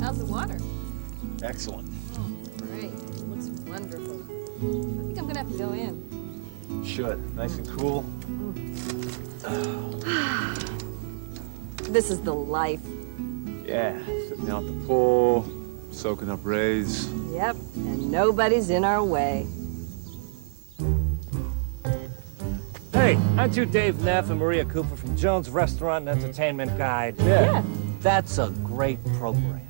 How's the water? Excellent. Oh, great. It looks wonderful. I think I'm gonna have to go in. Should. Nice and cool. This is the life. Yeah, sitting out at the pool, soaking up rays. Yep, and nobody's in our way. Hey, aren't you Dave Neff and Maria Cooper from Jones Restaurant and Entertainment Guide? Yeah. That's a great program.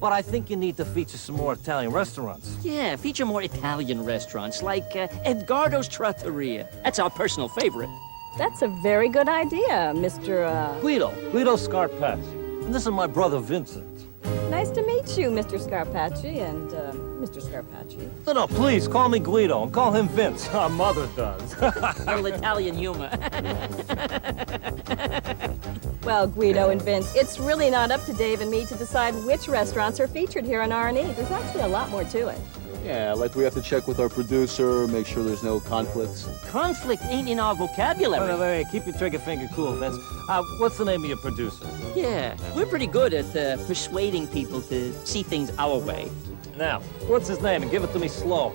But I think you need to feature some more Italian restaurants. Yeah, feature more Italian restaurants like Edgardo's Trattoria. That's our personal favorite. That's a very good idea, Mr. Guido Scarpazzi. And this is my brother Vincent. Nice to meet you, Mr. Scarpacci and Mr. Scarpacci. No, please, call me Guido and call him Vince. Our mother does. A little Italian humor. Well, Guido and Vince, it's really not up to Dave and me to decide which restaurants are featured here on R&E. There's actually a lot more to it. Yeah, like we have to check with our producer, make sure there's no conflicts. Conflict ain't in our vocabulary. Wait, keep your trigger finger cool, Vince. What's the name of your producer? Yeah, we're pretty good at persuading people to see things our way. Now, what's his name? And give it to me slow.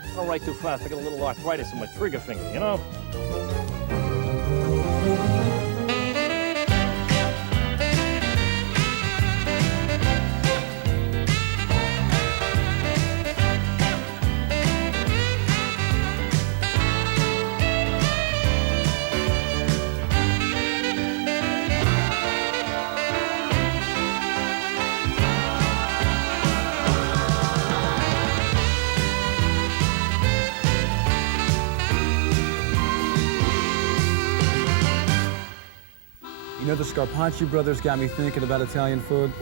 I don't write too fast. I got a little arthritis in my trigger finger, you know? You know, the Scarpacci brothers got me thinking about Italian food.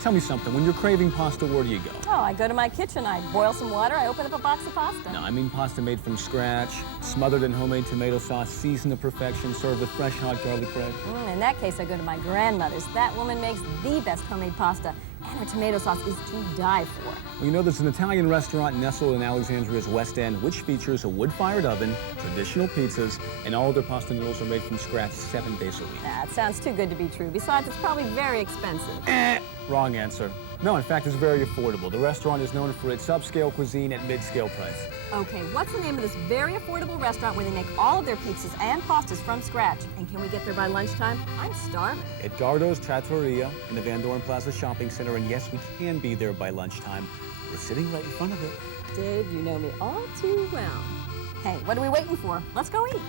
Tell me something, when you're craving pasta, where do you go? Oh, I go to my kitchen, I boil some water, I open up a box of pasta. No, I mean pasta made from scratch, smothered in homemade tomato sauce, seasoned to perfection, served with fresh hot garlic bread. In that case, I go to my grandmother's. That woman makes the best homemade pasta, and her tomato sauce is to die for. Well, you know, there's an Italian restaurant nestled in Alexandria's West End, which features a wood-fired oven, traditional pizzas, and all of their pasta noodles are made from scratch 7 days a week. Nah, it sounds too good to be true. Besides, it's probably very expensive. Wrong answer. No, in fact, it's very affordable. The restaurant is known for its upscale cuisine at mid-scale price. Okay, what's the name of this very affordable restaurant where they make all of their pizzas and pastas from scratch? And can we get there by lunchtime? I'm starving. Edgardo's Trattoria in the Van Doren Plaza Shopping Center, and yes, we can be there by lunchtime. We're sitting right in front of it. Dave, you know me all too well. Hey, what are we waiting for? Let's go eat.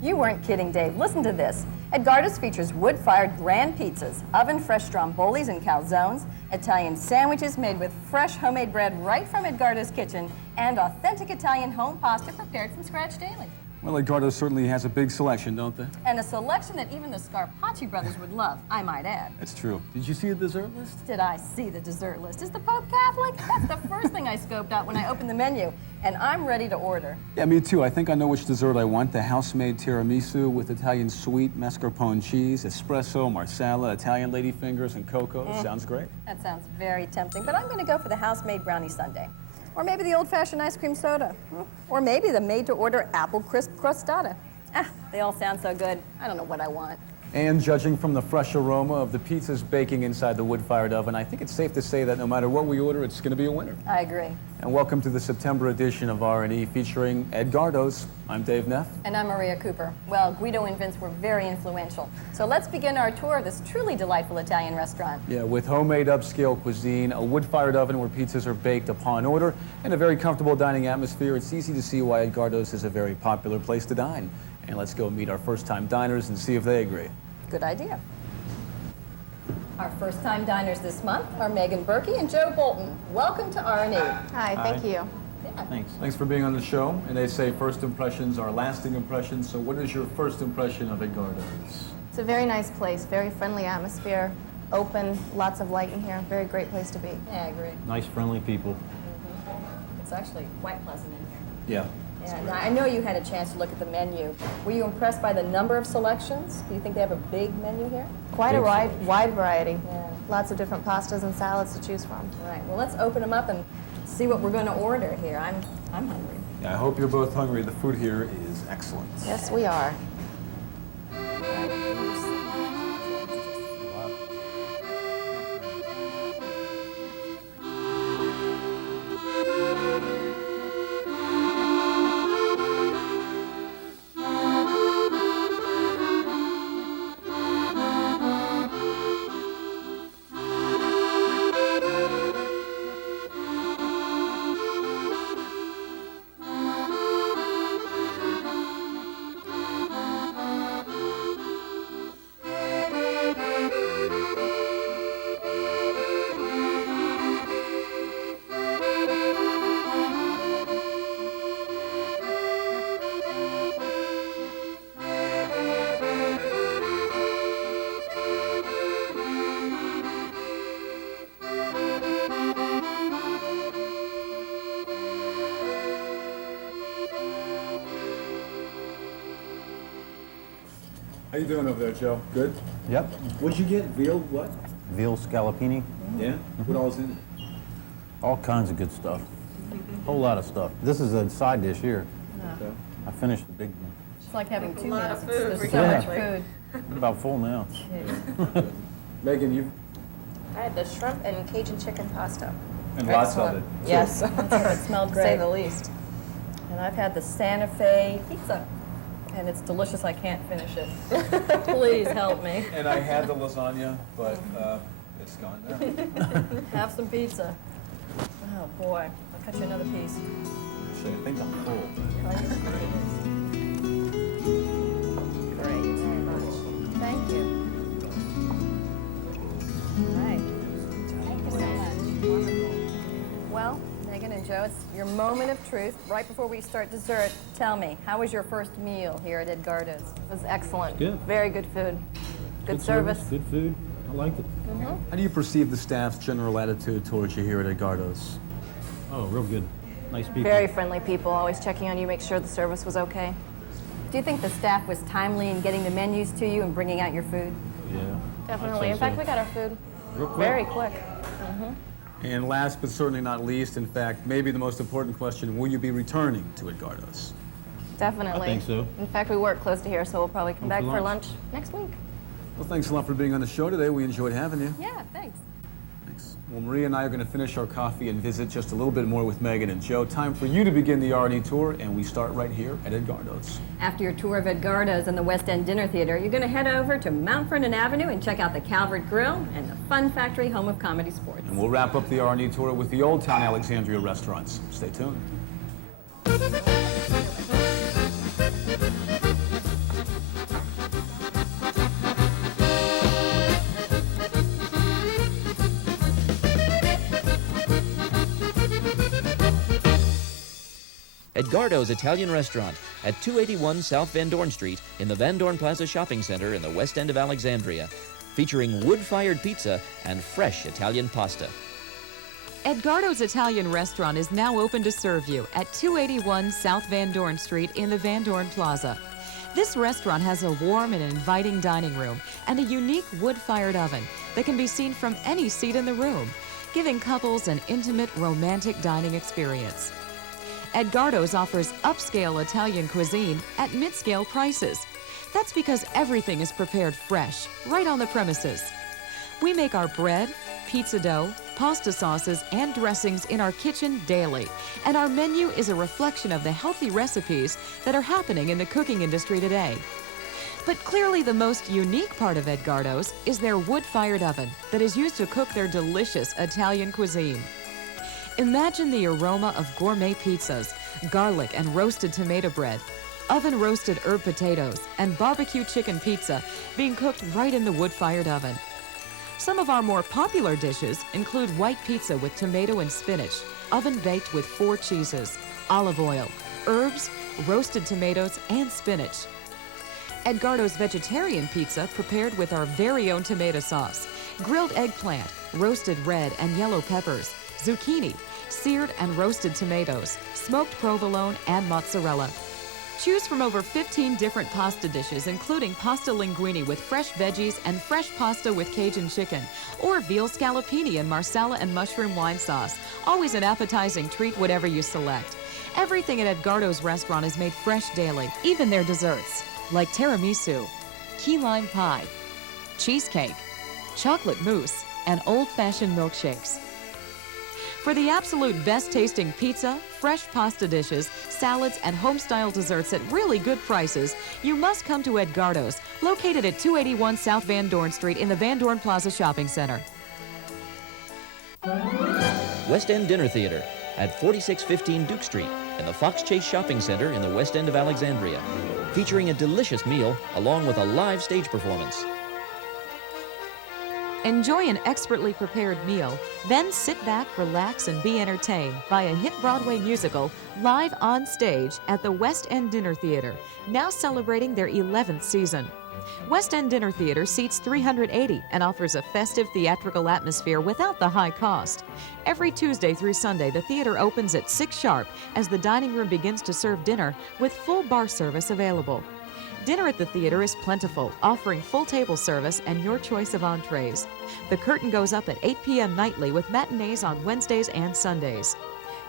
You weren't kidding, Dave. Listen to this. Edgardo's features wood-fired grand pizzas, oven-fresh strombolis and calzones, Italian sandwiches made with fresh homemade bread right from Edgardo's kitchen, and authentic Italian home pasta prepared from scratch daily. Well, Edgardo certainly has a big selection, don't they? And a selection that even the Scarpacci brothers would love, I might add. That's true. Did you see the dessert list? Did I see the dessert list? Is the Pope Catholic? That's the first thing I scoped out when I opened the menu. And I'm ready to order. Yeah, me too. I think I know which dessert I want. The house-made tiramisu with Italian sweet mascarpone cheese, espresso, marsala, Italian ladyfingers, and cocoa. Sounds great. That sounds very tempting, but I'm going to go for the house-made brownie sundae. Or maybe the old-fashioned ice cream soda. Or maybe the made-to-order apple crisp crostata. They all sound so good. I don't know what I want. And judging from the fresh aroma of the pizzas baking inside the wood-fired oven, I think it's safe to say that no matter what we order, it's going to be a winner. I agree. And welcome to the September edition of R&E featuring Edgardo's. I'm Dave Neff. And I'm Maria Cooper. Well, Guido and Vince were very influential. So let's begin our tour of this truly delightful Italian restaurant. Yeah, with homemade upscale cuisine, a wood-fired oven where pizzas are baked upon order, and a very comfortable dining atmosphere, it's easy to see why Edgardo's is a very popular place to dine. And let's go meet our first-time diners and see if they agree. Good idea. Our first-time diners this month are Megan Berkey and Joe Bolton. Welcome to R&E. Hi, thank you. Yeah, Thanks. Thanks for being on the show. And they say first impressions are lasting impressions. So what is your first impression of Edgardo's? It's a very nice place, very friendly atmosphere, open, lots of light in here. Very great place to be. Yeah, I agree. Nice, friendly people. It's actually quite pleasant in here. Yeah. Yeah, now, I know you had a chance to look at the menu. Were you impressed by the number of selections? Do you think they have a big menu here? Quite a wide variety. Yeah. Lots of different pastas and salads to choose from. All right, well, let's open them up and see what we're going to order here. I'm hungry. Yeah, I hope you're both hungry. The food here is excellent. Yes, we are. How you doing over there, Joe? Good? Yep. What'd you get? Veal what? Veal scallopini. Yeah? What all is in it? All kinds of good stuff. Whole lot of stuff. This is a side dish here. Okay. I finished the big one. It's like having two meals. There's so Yeah. much food. I'm about full now. Megan, you I had the shrimp and Cajun chicken pasta. and lots of it. Yes, It smelled to great. say the least. And I've had the Santa Fe pizza, and it's delicious. I can't finish it. Please help me. And I had the lasagna, but it's gone now. Have some pizza. Oh boy, I'll cut you another piece. Actually, I think I'm full. Great, very much. Thank you. All right. Thank you so much. Wonderful. Well, Megan and Joe, it's your moment of truth. Right before we start dessert, tell me, how was your first meal here at Edgardo's? It was excellent. Good. Very good food. Good service. Good food. I liked it. How do you perceive the staff's general attitude towards you here at Edgardo's? Oh, real good. Nice people. Very friendly people, always checking on you, make sure the service was okay. Do you think the staff was timely in getting the menus to you and bringing out your food? Yeah. Definitely. In fact, we got our food Real quick. very quick. And last but certainly not least, in fact, maybe the most important question, will you be returning to Edgardo's? Definitely. I think so. In fact, we work close to here, so we'll probably come Come back for for lunch. lunch next week. Well, thanks a lot for being on the show today. We enjoyed having you. Yeah, thanks. Thanks. Well, Maria and I are going to finish our coffee and visit just a little bit more with Megan and Joe. Time for you to begin the R&E tour, and we start right here at Edgardo's. After your tour of Edgardo's and the West End Dinner Theater, you're going to head over to Mount Vernon Avenue and check out the Calvert Grill and the Fun Factory, home of comedy sports. And we'll wrap up the R&E tour with the Old Town Alexandria restaurants. Stay tuned. Edgardo's Italian Restaurant at 281 South Van Dorn Street in the Van Dorn Plaza Shopping Center in the West End of Alexandria, featuring wood-fired pizza and fresh Italian pasta. Edgardo's Italian Restaurant is now open to serve you at 281 South Van Dorn Street in the Van Dorn Plaza. This restaurant has a warm and inviting dining room and a unique wood-fired oven that can be seen from any seat in the room, giving couples an intimate, romantic dining experience. Edgardo's offers upscale Italian cuisine at mid-scale prices. That's because everything is prepared fresh, right on the premises. We make our bread, pizza dough, pasta sauces, and dressings in our kitchen daily, and our menu is a reflection of the healthy recipes that are happening in the cooking industry today. But clearly the most unique part of Edgardo's is their wood-fired oven that is used to cook their delicious Italian cuisine. Imagine the aroma of gourmet pizzas, garlic and roasted tomato bread, oven-roasted herb potatoes, and barbecue chicken pizza being cooked right in the wood-fired oven. Some of our more popular dishes include white pizza with tomato and spinach, oven-baked with 4 cheeses, olive oil, herbs, roasted tomatoes, and spinach. Edgardo's vegetarian pizza prepared with our very own tomato sauce, grilled eggplant, roasted red and yellow peppers, zucchini, seared and roasted tomatoes, smoked provolone, and mozzarella. Choose from over 15 different pasta dishes, including pasta linguine with fresh veggies and fresh pasta with Cajun chicken, or veal scallopini and marsala and mushroom wine sauce. Always an appetizing treat, whatever you select. Everything at Edgardo's restaurant is made fresh daily, even their desserts, like tiramisu, key lime pie, cheesecake, chocolate mousse, and old-fashioned milkshakes. For the absolute best tasting pizza, fresh pasta dishes, salads, and home-style desserts at really good prices, you must come to Edgardo's, located at 281 South Van Dorn Street in the Van Dorn Plaza Shopping Center. West End Dinner Theater at 4615 Duke Street in the Fox Chase Shopping Center in the West End of Alexandria, featuring a delicious meal along with a live stage performance. Enjoy an expertly prepared meal, then sit back, relax, and be entertained by a hit Broadway musical live on stage at the West End Dinner Theater, now celebrating their 11th season. West End Dinner Theater seats 380 and offers a festive theatrical atmosphere without the high cost. Every Tuesday through Sunday, the theater opens at 6 sharp as the dining room begins to serve dinner with full bar service available. Dinner at the theater is plentiful, offering full table service and your choice of entrees. The curtain goes up at 8 p.m. nightly with matinees on Wednesdays and Sundays.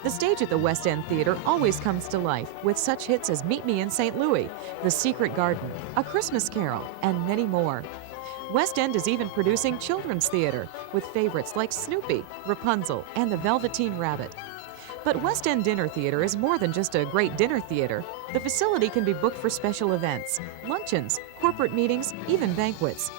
The stage at the West End Theater always comes to life with such hits as Meet Me in St. Louis, The Secret Garden, A Christmas Carol, and many more. West End is even producing children's theater with favorites like Snoopy, Rapunzel, and the Velveteen Rabbit. But West End Dinner Theater is more than just a great dinner theater. The facility can be booked for special events, luncheons, corporate meetings, even banquets.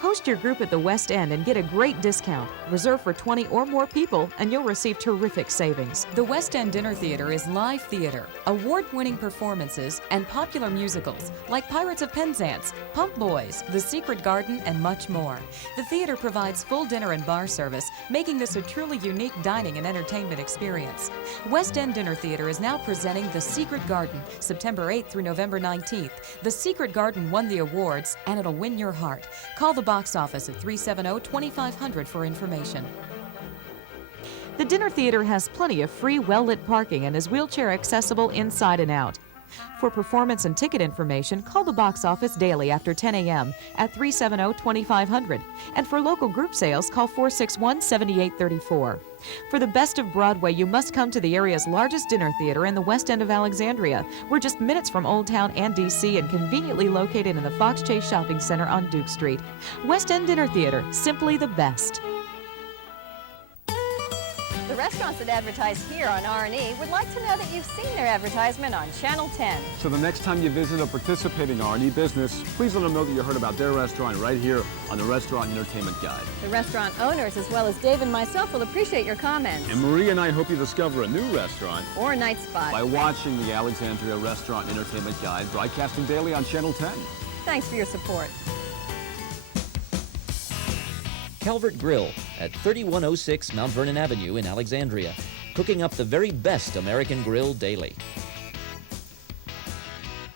Host your group at the West End and get a great discount. Reserve for 20 or more people and you'll receive terrific savings. The West End Dinner Theater is live theater, award-winning performances, and popular musicals like Pirates of Penzance, Pump Boys, The Secret Garden, and much more. The theater provides full dinner and bar service, making this a truly unique dining and entertainment experience. West End Dinner Theater is now presenting The Secret Garden, September 8th through November 19th. The Secret Garden won the awards, and it'll win your heart. Call the box office at 370-2500 for information. The dinner theater has plenty of free, well-lit parking and is wheelchair accessible inside and out. For performance and ticket information, call the box office daily after 10 a.m. at 370-2500. And for local group sales, call 461-7834. For the best of Broadway, you must come to the area's largest dinner theater in the West End of Alexandria. We're just minutes from Old Town and D.C. and conveniently located in the Fox Chase Shopping Center on Duke Street. West End Dinner Theater, simply the best. The restaurants that advertise here on R&E would like to know that you've seen their advertisement on Channel 10. So the next time you visit a participating R&E business, please let them know that you heard about their restaurant right here on the Restaurant and Entertainment Guide. The restaurant owners, as well as Dave and myself, will appreciate your comments. And Marie and I hope you discover a new restaurant Or a night spot. by watching the Alexandria Restaurant and Entertainment Guide, broadcasting daily on Channel 10. Thanks for your support. Calvert Grill at 3106 Mount Vernon Avenue in Alexandria, cooking up the very best American grill daily.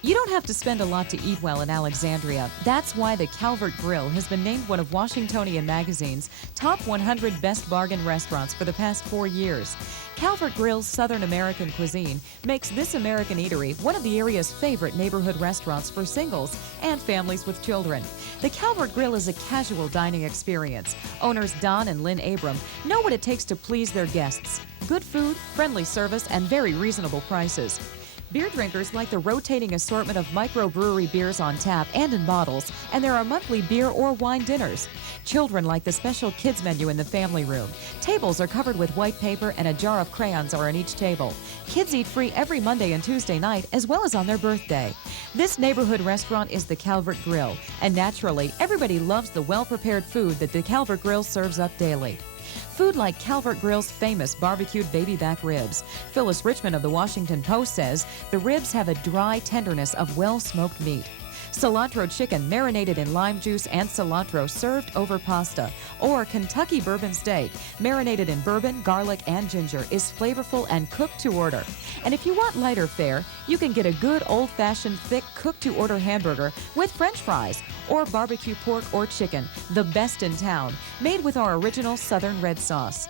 You don't have to spend a lot to eat well in Alexandria. That's why the Calvert Grill has been named one of Washingtonian Magazine's top 100 best bargain restaurants for the past 4 years. Calvert Grill's Southern American cuisine makes this American eatery one of the area's favorite neighborhood restaurants for singles and families with children. The Calvert Grill is a casual dining experience. Owners Don and Lynn Abram know what it takes to please their guests. Good food, friendly service, and very reasonable prices. Beer drinkers like the rotating assortment of microbrewery beers on tap and in bottles, and there are monthly beer or wine dinners. Children like the special kids menu in the family room. Tables are covered with white paper and a jar of crayons are on each table. Kids eat free every Monday and Tuesday night, as well as on their birthday. This neighborhood restaurant is the Calvert Grill, and naturally, everybody loves the well-prepared food that the Calvert Grill serves up daily. Food like Calvert Grill's famous barbecued baby back ribs. Phyllis Richmond of the Washington Post says the ribs have a dry tenderness of well-smoked meat. cilantro chicken marinated in lime juice and cilantro served over pasta, or Kentucky bourbon steak marinated in bourbon, garlic, and ginger is flavorful and cooked to order. And if you want lighter fare, you can get a good old-fashioned thick cooked-to-order hamburger with French fries or barbecue pork or chicken, the best in town, made with our original Southern red sauce.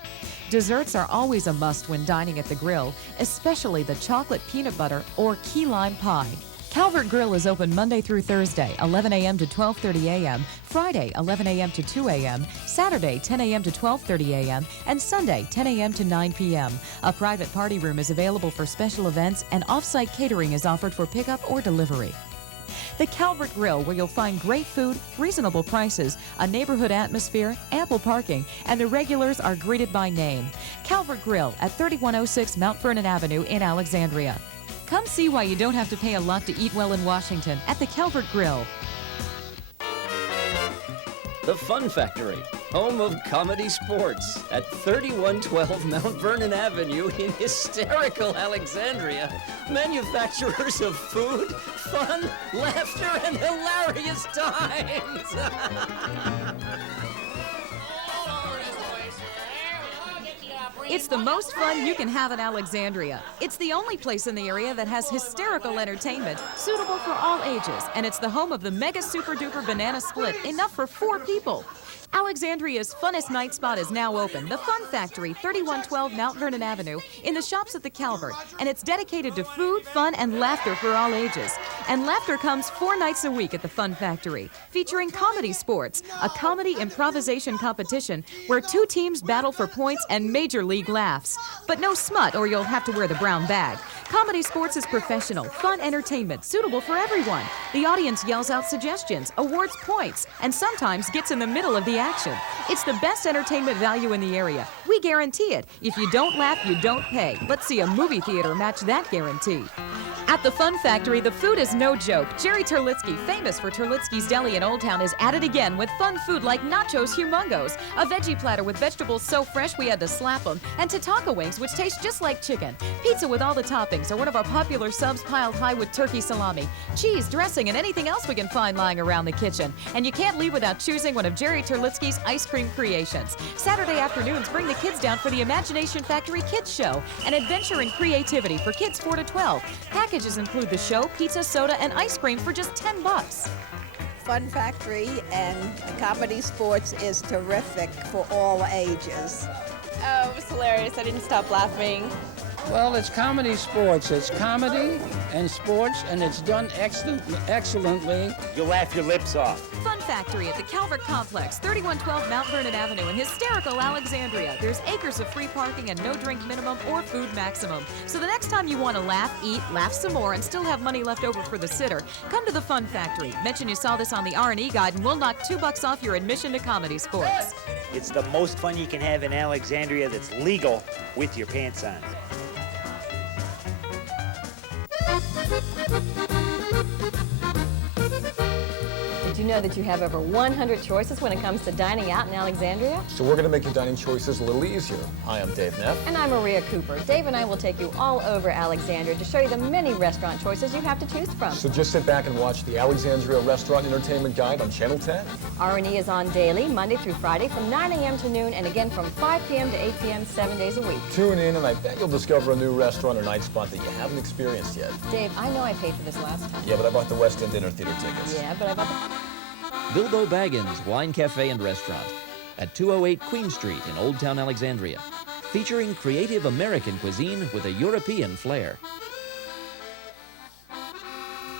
Desserts are always a must when dining at the grill, especially the chocolate peanut butter or key lime pie. Calvert Grill is open Monday through Thursday, 11 a.m. to 12:30 a.m., Friday, 11 a.m. to 2 a.m., Saturday, 10 a.m. to 12:30 a.m., and Sunday, 10 a.m. to 9 p.m. A private party room is available for special events, and off-site catering is offered for pickup or delivery. The Calvert Grill, where you'll find great food, reasonable prices, a neighborhood atmosphere, ample parking, and the regulars are greeted by name. Calvert Grill at 3106 Mount Vernon Avenue in Alexandria. Come see why you don't have to pay a lot to eat well in Washington at the Calvert Grill. The Fun Factory, home of comedy sports, at 3112 Mount Vernon Avenue in hysterical Alexandria. Manufacturers of food, fun, laughter, and hilarious times. It's the most fun you can have in Alexandria. It's the only place in the area that has hysterical entertainment suitable for all ages, and it's the home of the mega super duper banana split, enough for 4 people. Alexandria's funnest night spot is now open, the Fun Factory, 3112 Mount Vernon Avenue, in the shops at the Calvert, and it's dedicated to food, fun, and laughter for all ages. And laughter comes 4 nights a week at the Fun Factory, featuring comedy sports, a comedy improvisation competition where 2 teams battle for points and major league laughs. But no smut, or you'll have to wear the brown bag. Comedy sports is professional, fun entertainment, suitable for everyone. The audience yells out suggestions, awards points, and sometimes gets in the middle of the action. It's the best entertainment value in the area. We guarantee it. If you don't laugh, you don't pay. Let's see a movie theater match that guarantee. At the Fun Factory, the food is no joke. Jerry Terlitsky, famous for Terlitsky's Deli in Old Town, is at it again with fun food like nachos humongos, a veggie platter with vegetables so fresh we had to slap them, and tataka wings, which taste just like chicken, pizza with all the toppings, or one of our popular subs piled high with turkey salami, cheese, dressing, and anything else we can find lying around the kitchen. And you can't leave without choosing one of Jerry Terlitsky's ice cream creations. Saturday afternoons bring the kids down for the Imagination Factory Kids Show, an adventure and creativity for kids 4 to 12. Packages include the show, pizza, soda, and ice cream for just $10. Fun Factory and comedy sports is terrific for all ages. Oh, it was hilarious. I didn't stop laughing. Well, it's comedy sports. It's comedy and sports, and it's done excellently. You'll laugh your lips off. Fun Factory at the Calvert Complex, 3112 Mount Vernon Avenue in hysterical Alexandria. There's acres of free parking and no drink minimum or food maximum. So the next time you want to laugh, eat, laugh some more, and still have money left over for the sitter, come to the Fun Factory. Mention you saw this on the R&E guide, and we'll knock $2 off your admission to comedy sports. It's the most fun you can have in Alexandria that's legal with your pants on. Did you know that you have over 100 choices when it comes to dining out in Alexandria? So we're going to make your dining choices a little easier. Hi, I'm Dave Neff. And I'm Maria Cooper. Dave and I will take you all over Alexandria to show you the many restaurant choices you have to choose from. So just sit back and watch the Alexandria Restaurant Entertainment Guide on Channel 10. R&E is on daily, Monday through Friday, from 9 a.m. to noon, and again from 5 p.m. to 8 p.m. 7 days a week. Tune in, and I bet you'll discover a new restaurant or night spot that you haven't experienced yet. Dave, I know I paid for this last time. Yeah, but I bought the West End Dinner Theater tickets. Yeah, but I bought the... Bilbo Baggins Wine Cafe and Restaurant at 208 Queen Street in Old Town Alexandria, featuring creative American cuisine with a European flair.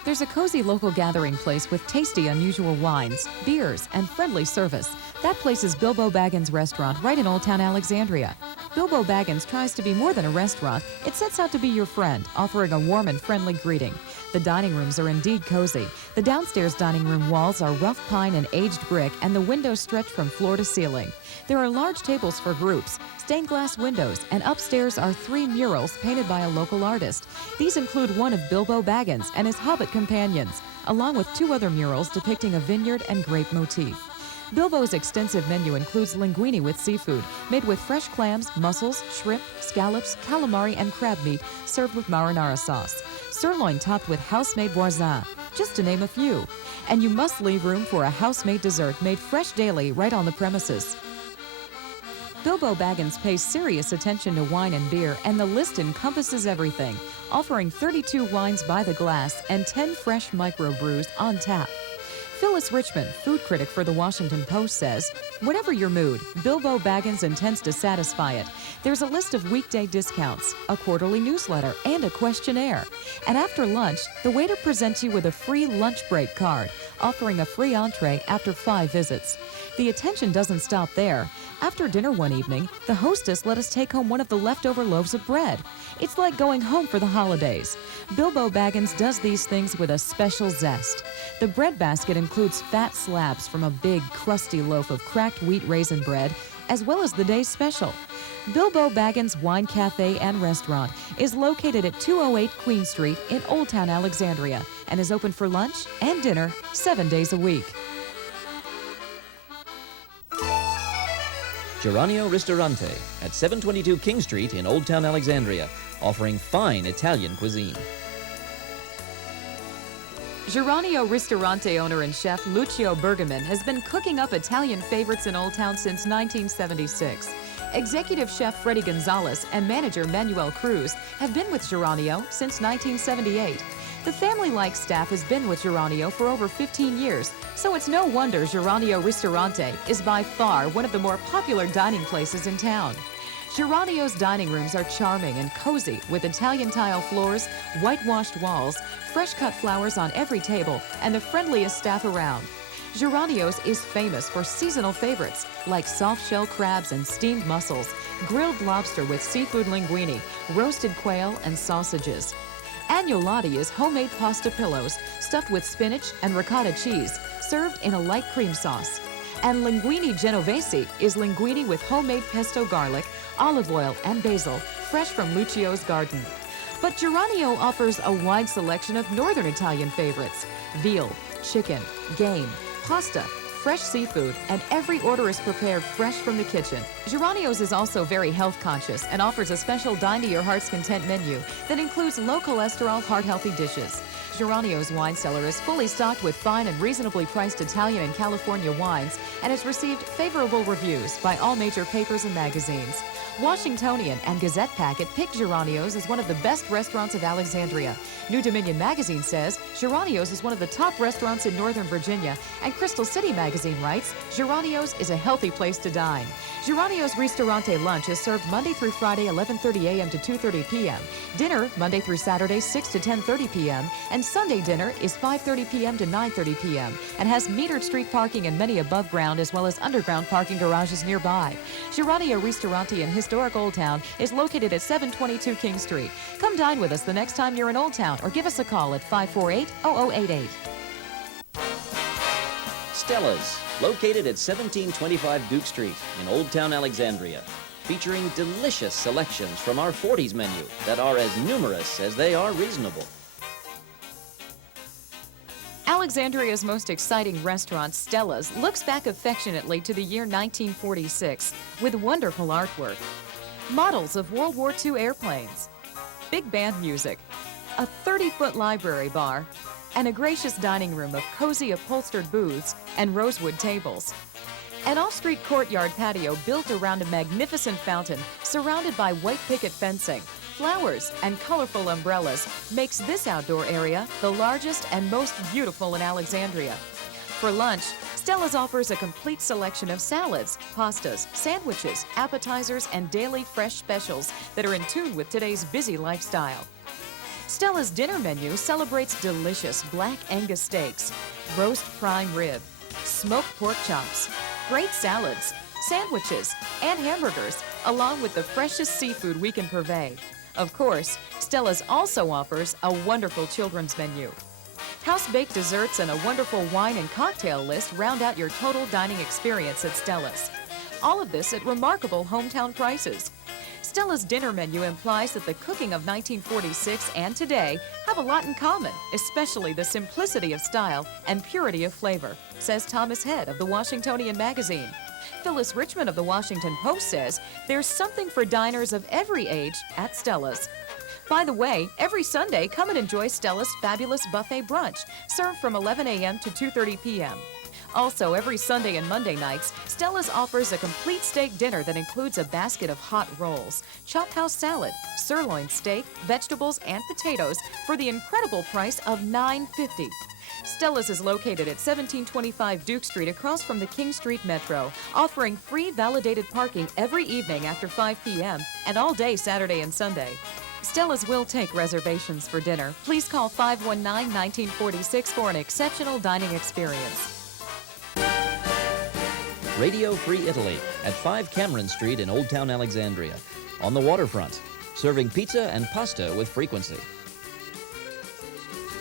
There's a cozy local gathering place with tasty, unusual wines, beers, and friendly service. That place is Bilbo Baggins Restaurant right in Old Town Alexandria. Bilbo Baggins tries to be more than a restaurant. It sets out to be your friend, offering a warm and friendly greeting. The dining rooms are indeed cozy. The downstairs dining room walls are rough pine and aged brick, and the windows stretch from floor to ceiling. There are large tables for groups, stained glass windows, and upstairs are 3 murals painted by a local artist. These include one of Bilbo Baggins and his Hobbit companions, along with 2 other murals depicting a vineyard and grape motif. Bilbo's extensive menu includes linguine with seafood, made with fresh clams, mussels, shrimp, scallops, calamari, and crab meat, served with marinara sauce. Sirloin topped with house-made voisin. just to name a few. And you must leave room for a house-made dessert made fresh daily right on the premises. Bilbo Baggins pays serious attention to wine and beer, and the list encompasses everything, offering 32 wines by the glass and 10 fresh microbrews on tap. Phyllis Richmond, food critic for the Washington Post, says, "Whatever your mood, Bilbo Baggins intends to satisfy it. There's a list of weekday discounts, a quarterly newsletter, and a questionnaire. And after lunch, the waiter presents you with a free lunch break card, offering a free entree after 5 visits. The attention doesn't stop there. After dinner one evening, the hostess let us take home one of the leftover loaves of bread. It's like going home for the holidays. Bilbo Baggins does these things with a special zest. The bread basket includes fat slabs from a big, crusty loaf of cracked wheat raisin bread, as well as the day's special. Bilbo Baggins Wine Cafe and Restaurant is located at 208 Queen Street in Old Town Alexandria and is open for lunch and dinner 7 days a week." Gerano Ristorante at 722 King Street in Old Town Alexandria, offering fine Italian cuisine. Gerano Ristorante owner and chef Lucio Bergamin has been cooking up Italian favorites in Old Town since 1976. Executive chef Freddie Gonzalez and manager Manuel Cruz have been with Gerano since 1978. The family-like staff has been with Gerano for over 15 years, so it's no wonder Gerano Ristorante is by far one of the more popular dining places in town. Gerano's dining rooms are charming and cozy with Italian tile floors, whitewashed walls, fresh-cut flowers on every table, and the friendliest staff around. Gerano's is famous for seasonal favorites like soft-shell crabs and steamed mussels, grilled lobster with seafood linguine, roasted quail, and sausages. Agnolotti is homemade pasta pillows stuffed with spinach and ricotta cheese, served in a light cream sauce. And Linguine Genovese is linguine with homemade pesto garlic, olive oil, and basil, fresh from Lucio's garden. But Gerano offers a wide selection of northern Italian favorites: veal, chicken, game, pasta, fresh seafood, and every order is prepared fresh from the kitchen. Gerano's is also very health conscious and offers a special dine to your heart's content menu that includes low cholesterol, heart-healthy dishes. Gerano's wine cellar is fully stocked with fine and reasonably priced Italian and California wines and has received favorable reviews by all major papers and magazines. Washingtonian and Gazette Packet picked Gerano's as one of the best restaurants of Alexandria. New Dominion magazine says Gerano's is one of the top restaurants in Northern Virginia, and Crystal City magazine writes, Gerano's is a healthy place to dine. Gerano's Ristorante lunch is served Monday through Friday, 11:30 a.m. to 2:30 p.m. Dinner, Monday through Saturday, 6 to 10:30 p.m. And Sunday dinner is 5:30 p.m. to 9:30 p.m. and has metered street parking and many above ground as well as underground parking garages nearby. Gerano Ristorante in historic Old Town is located at 722 King Street. Come dine with us the next time you're in Old Town or give us a call at 548-0088. Stella's, located at 1725 Duke Street in Old Town Alexandria, featuring delicious selections from our 40s menu that are as numerous as they are reasonable. Alexandria's most exciting restaurant, Stella's, looks back affectionately to the year 1946 with wonderful artwork. Models of World War II airplanes, big band music, a 30-foot library bar, and a gracious dining room of cozy upholstered booths and rosewood tables. An off-street courtyard patio built around a magnificent fountain surrounded by white picket fencing, flowers, and colorful umbrellas makes this outdoor area the largest and most beautiful in Alexandria. For lunch, Stella's offers a complete selection of salads, pastas, sandwiches, appetizers, and daily fresh specials that are in tune with today's busy lifestyle. Stella's dinner menu celebrates delicious black Angus steaks, roast prime rib, smoked pork chops, great salads, sandwiches, and hamburgers, along with the freshest seafood we can purvey. Of course, Stella's also offers a wonderful children's menu. House-baked desserts and a wonderful wine and cocktail list round out your total dining experience at Stella's. All of this at remarkable hometown prices. Stella's dinner menu implies that the cooking of 1946 and today have a lot in common, especially the simplicity of style and purity of flavor, says Thomas Head of the Washingtonian magazine. Phyllis Richmond of the Washington Post says there's something for diners of every age at Stella's. By the way, every Sunday, come and enjoy Stella's fabulous buffet brunch, served from 11 a.m. to 2:30 p.m. Also, every Sunday and Monday nights, Stella's offers a complete steak dinner that includes a basket of hot rolls, chop house salad, sirloin steak, vegetables, and potatoes for the incredible price of $9.50. Stella's is located at 1725 Duke Street across from the King Street Metro, offering free validated parking every evening after 5 p.m. and all day Saturday and Sunday. Stella's will take reservations for dinner. Please call 519-1946 for an exceptional dining experience. Radio Free Italy at 5 Cameron Street in Old Town Alexandria, on the waterfront, serving pizza and pasta with frequency.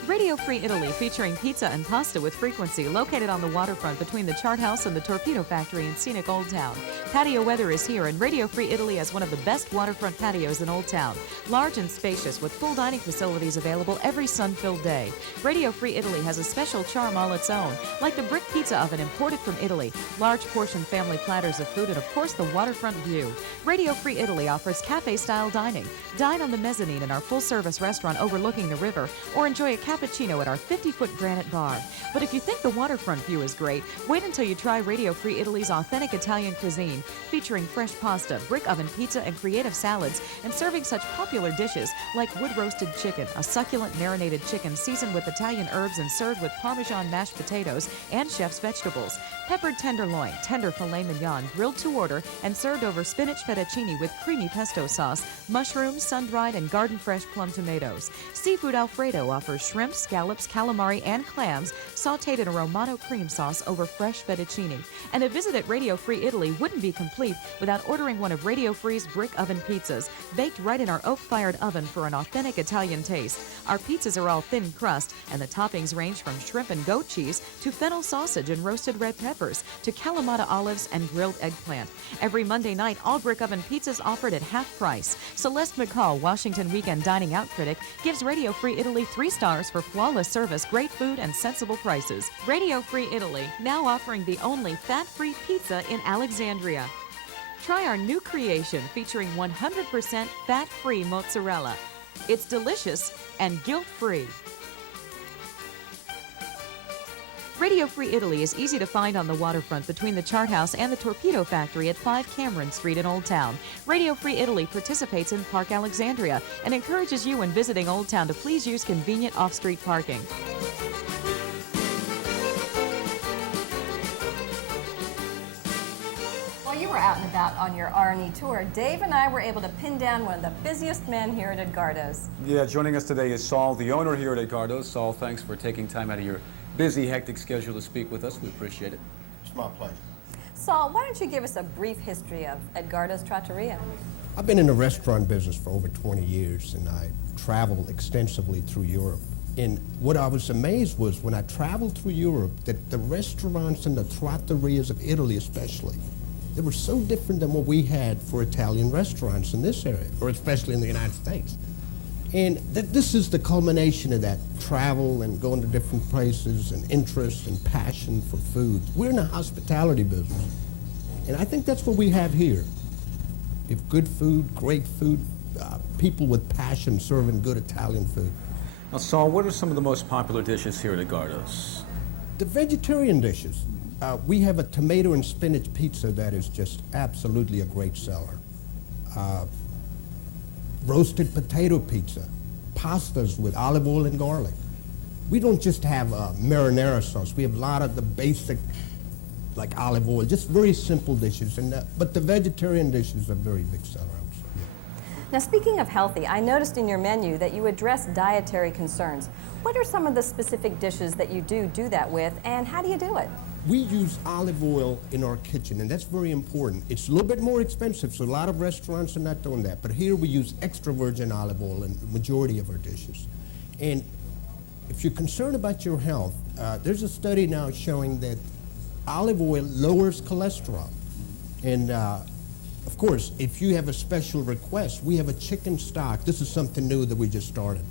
Radio Free Italy, featuring pizza and pasta with frequency, located on the waterfront between the Chart House and the Torpedo Factory in scenic Old Town. Patio weather is here, and Radio Free Italy has one of the best waterfront patios in Old Town. Large and spacious, with full dining facilities available every sun-filled day. Radio Free Italy has a special charm all its own, like the brick pizza oven imported from Italy, large portion family platters of food, and of course the waterfront view. Radio Free Italy offers cafe-style dining. Dine on the mezzanine in our full-service restaurant overlooking the river, or enjoy a cappuccino at our 50-foot granite bar. But if you think the waterfront view is great, wait until you try Radio Free Italy's authentic Italian cuisine, featuring fresh pasta, brick oven pizza, and creative salads, and serving such popular dishes like wood-roasted chicken, a succulent marinated chicken seasoned with Italian herbs and served with Parmesan mashed potatoes and chef's vegetables, peppered tenderloin, tender filet mignon, grilled to order, and served over spinach fettuccine with creamy pesto sauce, mushrooms, sun-dried, and garden-fresh plum tomatoes. Seafood Alfredo offers shrimp, scallops, calamari, and clams sautéed in a Romano cream sauce over fresh fettuccine. And a visit at Radio Free Italy wouldn't be complete without ordering one of Radio Free's brick oven pizzas, baked right in our oak-fired oven for an authentic Italian taste. Our pizzas are all thin crust, and the toppings range from shrimp and goat cheese to fennel sausage and roasted red peppers to Kalamata olives and grilled eggplant. Every Monday night, all brick oven pizzas offered at half price. Celeste McCall, Washington Weekend Dining Out critic, gives Radio Free Italy 3 stars for flawless service, great food, and sensible prices. Radio Free Italy, now offering the only fat-free pizza in Alexandria. Try our new creation featuring 100% fat-free mozzarella. It's delicious and guilt-free. Radio Free Italy is easy to find on the waterfront between the Chart House and the Torpedo Factory at 5 Cameron Street in Old Town. Radio Free Italy participates in Park Alexandria and encourages you when visiting Old Town to please use convenient off-street parking. While you were out and about on your R&E tour, Dave and I were able to pin down one of the busiest men here at Edgardo's. Yeah, joining us today is Saul, the owner here at Edgardo's. Saul, thanks for taking time out of your busy, hectic schedule to speak with us. We appreciate it. It's my pleasure. Saul, why don't you give us a brief history of Edgardo's Trattoria? I've been in the restaurant business for over 20 years, and I traveled extensively through Europe. And what I was amazed was when I traveled through Europe that the restaurants and the trattorias of Italy especially, they were so different than what we had for Italian restaurants in this area, or especially in the United States. And this is the culmination of that travel and going to different places and interest and passion for food. We're in the hospitality business, and I think that's what we have here. We have good food, great food, people with passion serving good Italian food. Now, Saul, what are some of the most popular dishes here at Edgardo's? The vegetarian dishes. We have a tomato and spinach pizza that is just absolutely a great seller. Roasted potato pizza, pastas with olive oil and garlic. We don't just have marinara sauce. We have a lot of the basic, like olive oil, just very simple dishes. But the vegetarian dishes are a very big seller, I would say. Yeah. Now, speaking of healthy, I noticed in your menu that you address dietary concerns. What are some of the specific dishes that you do that with, and how do you do it? We use olive oil in our kitchen, and that's very important. It's a little bit more expensive, so a lot of restaurants are not doing that. But here we use extra virgin olive oil in the majority of our dishes. And if you're concerned about your health, there's a study now showing that olive oil lowers cholesterol. And of course, if you have a special request, we have a chicken stock. This is something new that we just started.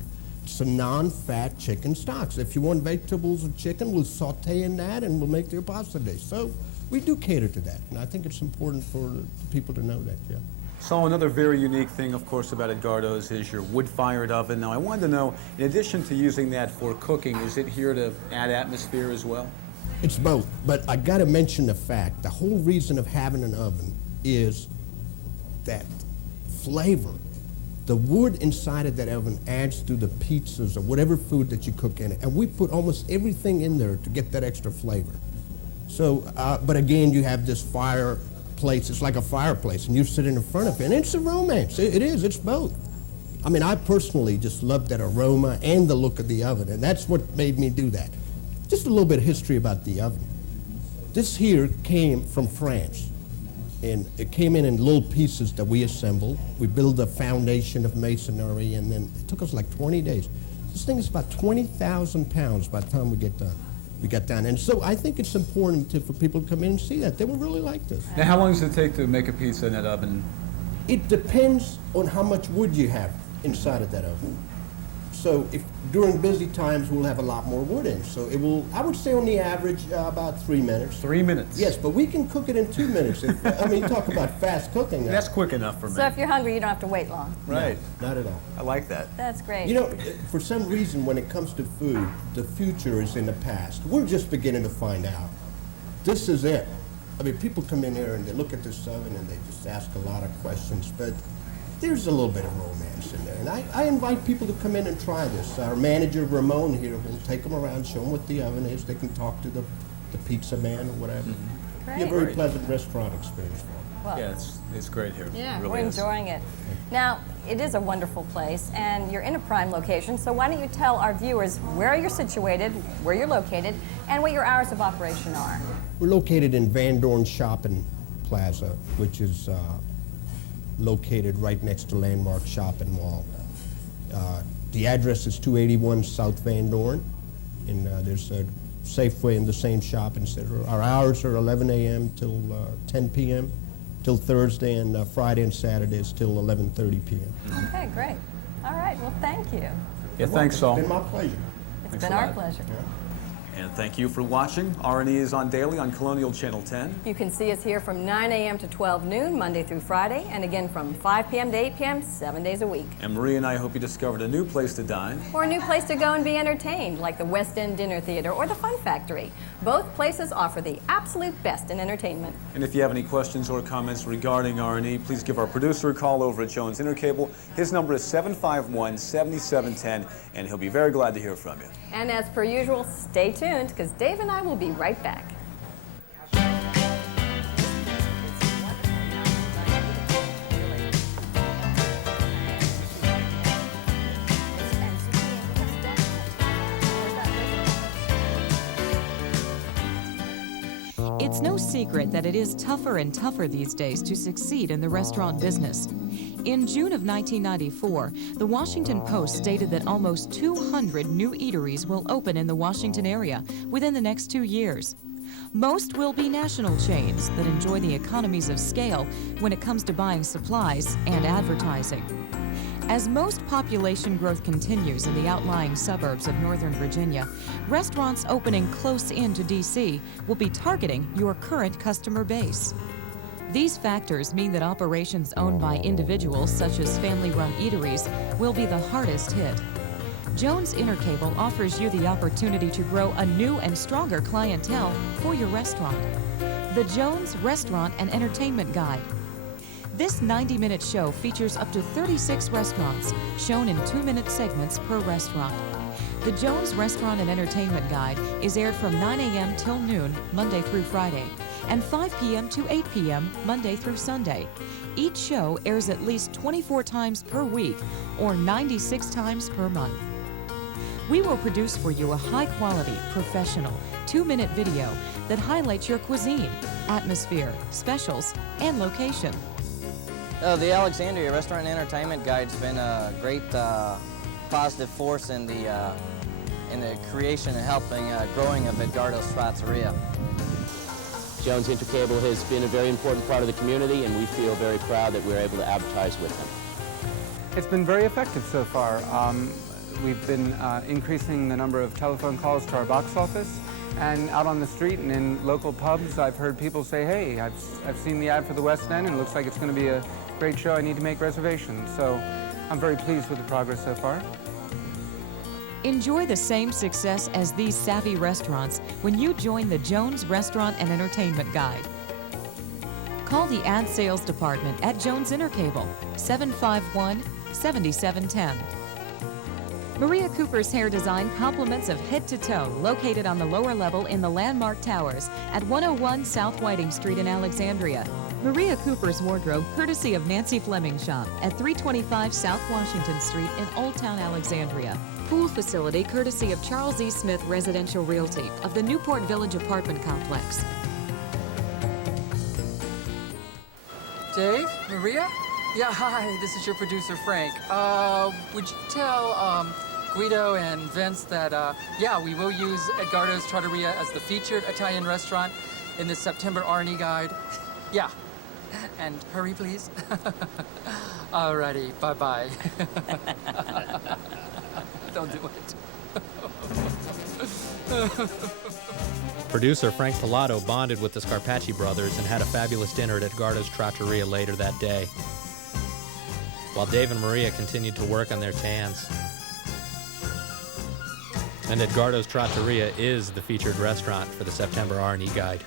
It's a non-fat chicken stock. So if you want vegetables or chicken, we'll saute in that and we'll make their pasta dish. So we do cater to that, and I think it's important for people to know that, yeah. So another very unique thing, of course, about Edgardo's is your wood-fired oven. Now, I wanted to know, in addition to using that for cooking, is it here to add atmosphere as well? It's both, but I got to mention the fact, the whole reason of having an oven is that flavor. The wood inside of that oven adds to the pizzas or whatever food that you cook in it, and we put almost everything in there to get that extra flavor. So, but again, you have this fireplace. It's like a fireplace, and you sit in front of it, and it's a romance. It is. It's both. I mean, I personally just love that aroma and the look of the oven, and that's what made me do that. Just a little bit of history about the oven. This here came from France, and it came in little pieces that we assembled. We built a foundation of masonry, and then it took us like 20 days. This thing is about 20,000 pounds by the time we get done. We got done, and so I think it's important for people to come in and see that. They will really like this. Now, how long does it take to make a pizza in that oven? It depends on how much wood you have inside of that oven. So if during busy times, we'll have a lot more wood in. So it will, I would say on the average, about 3 minutes. 3 minutes? Yes, but we can cook it in 2 minutes. I mean, talk about fast cooking. That's quick enough for me. So if you're hungry, you don't have to wait long. Right. No, not at all. I like that. That's great. You know, for some reason, when it comes to food, the future is in the past. We're just beginning to find out. This is it. I mean, people come in here and they look at this oven and they just ask a lot of questions, but there's a little bit of romance in there. And I invite people to come in and try this. Our manager, Ramon, here, will take them around, show them what the oven is. They can talk to the pizza man or whatever. Great. Be a very pleasant restaurant experience for them. Well, Yeah, it's great here. yeah, It really we're is. enjoying it. Now, it is a wonderful place, and you're in a prime location, so why don't you tell our viewers where you're situated, where you're located, and what your hours of operation are. We're located in Van Dorn Shopping Plaza, which is located right next to Landmark Shopping Mall. The address is 281 South Van Dorn, and there's a Safeway in the same shopping center. Our hours are 11 a.m. till 10 p.m. till Thursday, and Friday and Saturdays till 11:30 p.m. Okay, great. All right, well, thank you. Yeah, thanks, Saul. It's been my pleasure. It's Thanks been a our lot. pleasure. And thank you for watching. R&E is on daily on Colonial Channel 10. You can see us here from 9 a.m. to 12 noon, Monday through Friday, and again from 5 p.m. to 8 p.m., 7 days a week. And Marie and I hope you discovered a new place to dine. Or a new place to go and be entertained, like the West End Dinner Theater or the Fun Factory. Both places offer the absolute best in entertainment. And if you have any questions or comments regarding R&E, please give our producer a call over at Jones Intercable. His number is 751-7710, and he'll be very glad to hear from you. And as per usual, stay tuned, because Dave and I will be right back. It's no secret that it is tougher and tougher these days to succeed in the restaurant business. In June of 1994, the Washington Post stated that almost 200 new eateries will open in the Washington area within the next 2 years. Most will be national chains that enjoy the economies of scale when it comes to buying supplies and advertising. As most population growth continues in the outlying suburbs of Northern Virginia, restaurants opening close in to D.C. will be targeting your current customer base. These factors mean that operations owned by individuals, such as family-run eateries, will be the hardest hit. Jones Intercable offers you the opportunity to grow a new and stronger clientele for your restaurant. The Jones Restaurant and Entertainment Guide. This 90-minute show features up to 36 restaurants, shown in 2-minute segments per restaurant. The Jones Restaurant and Entertainment Guide is aired from 9 a.m. till noon, Monday through Friday, and 5 p.m. to 8 p.m., Monday through Sunday. Each show airs at least 24 times per week, or 96 times per month. We will produce for you a high-quality, professional, 2-minute video that highlights your cuisine, atmosphere, specials, and location. The Alexandria Restaurant and Entertainment Guide's been a great positive force in the creation and helping growing of Edgardo's Trattoria. Jones Intercable has been a very important part of the community, and we feel very proud that we're able to advertise with them. It's been very effective so far. We've been increasing the number of telephone calls to our box office, and out on the street and in local pubs, I've heard people say, hey, I've seen the ad for the West End, and it looks like it's going to be a great show, I need to make reservations. So I'm very pleased with the progress so far. Enjoy the same success as these savvy restaurants when you join the Jones Restaurant and Entertainment Guide. Call the ad sales department at Jones Intercable, 751-7710. Maria Cooper's hair design compliments of head to toe, located on the lower level in the Landmark Towers at 101 South Whiting Street in Alexandria. Maria Cooper's wardrobe, courtesy of Nancy Fleming Shop at 325 South Washington Street in Old Town Alexandria. Pool facility, courtesy of Charles E. Smith Residential Realty of the Newport Village Apartment Complex. Dave? Maria? Yeah, hi, this is your producer, Frank. Would you tell Guido and Vince that, yeah, we will use Edgardo's Trattoria as the featured Italian restaurant in this September Arnie guide? Yeah. And hurry, please. Alrighty, bye-bye. Don't do it. Producer Frank Pilato bonded with the Scarpacci brothers and had a fabulous dinner at Edgardo's Trattoria later that day, while Dave and Maria continued to work on their tans. And Edgardo's Trattoria is the featured restaurant for the September R&E Guide.